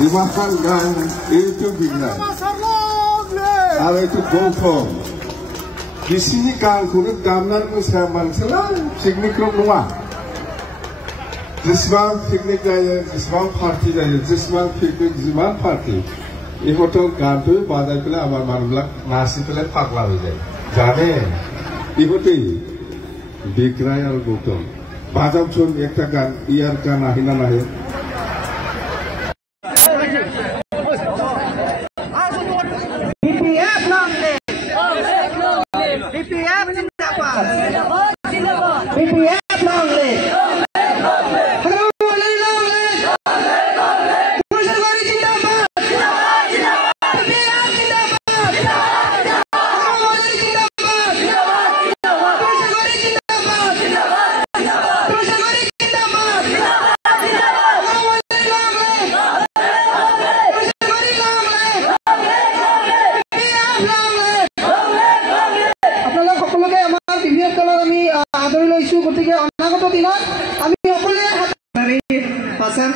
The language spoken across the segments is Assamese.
যিমান গান এইটো বিঘ্না আৰু এইটো গৌতম बिसिनि गानखौनो दामनानै मोसाया मानसिला पिकनिकल' नङा जेसेबां पिकनिक जायो जेसेबां पार्टी जायो जेसेबां पिकनिक जिमान पार्टी इहতো গানটো বাজাই পেলাই আমার মানুহবিলাক নাচি পেলাই পাগলা হৈ যায় জানে ইহতেই বিক্রায় আর গৌতম বাজাওচোন একটা গান ইয়ার গান আহে না নাহে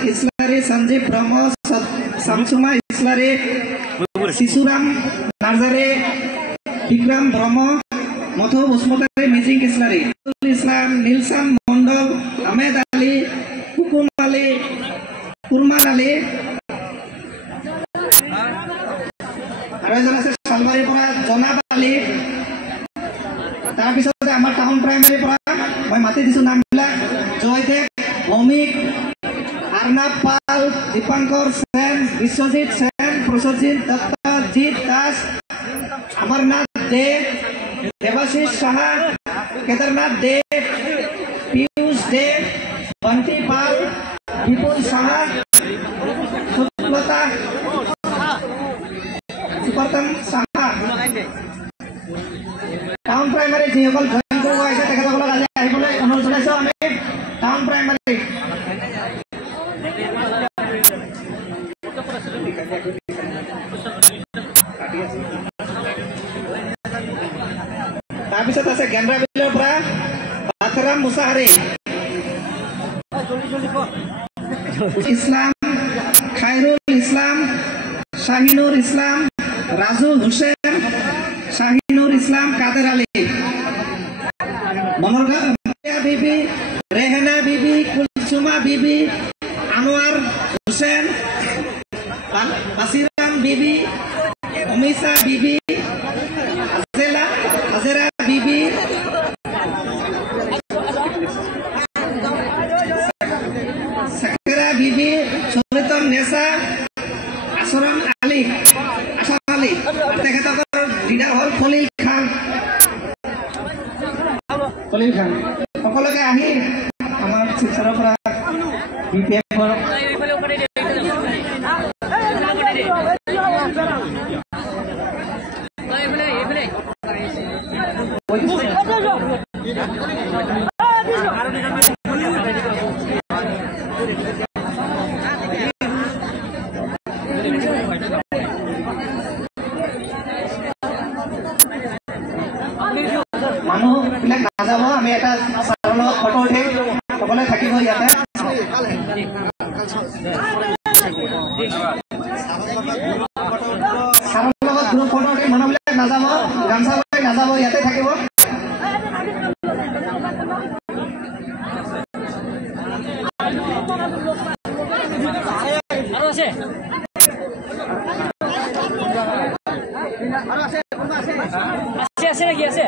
Islari Sanjeev Brahma Samsuma Islari Sisuram Nazare Vikram Brahma Motho Busmotari Mejing Islari Islam Nilsam Mondol Ahmed Ali Hukun Ali Kurman Ali Arojan ase Salbari pora Jonab Ali tar pisate amar town primary pora moi mati disu naam bila Joydev Momik Arnab Pal, Dipankar Sen, Vishwajit Sen, Prosojit Datta, Jit Das, Amarnath Dev, Devashish Saha, Kedarnath Dev, Piyush Dev, Banti Pal, Vipul Saha, Suplata, Supartam Saha. Town Primary Jihokol join koribo aise tekhokolok aji ahibole onurodh janaisu ami Town Primary তাৰপিছত আছে গেন্দ্ৰাবিলৰ পৰা বাথৰাম মুছাহাৰী ইছলাম খাইৰুল ইছলাম শাহিনুৰ ইছলাম ৰাজু হুছেইন শাহিনুৰ ইছলাম কাদের আলী মনোরগা বিবি রেহানা বিবি কুলসুমা বিবি আনোয়ার হুসেন বাসিরাম বিবি অমিশা বিবি Azera Bibi Sakira Bibi Sultan Nesa Asram Ali তেখেতৰ লিডাৰ হ'ল খলিল খান সকলোকে আহি আমাৰ শিলচৰৰ পৰা বিপিএফৰ মানুহ বিলাক নাযাব আমি এটা চাৰৰ লগত ফটো উঠিম সকলোৱে থাকিব ইয়াতে চাৰৰ লগত গ্ৰুপ ফটো উঠিম মানুহবিলাক নাযাব গামছা লৈ নাযাব ইয়াতে থাকিব আছে নাকি আছে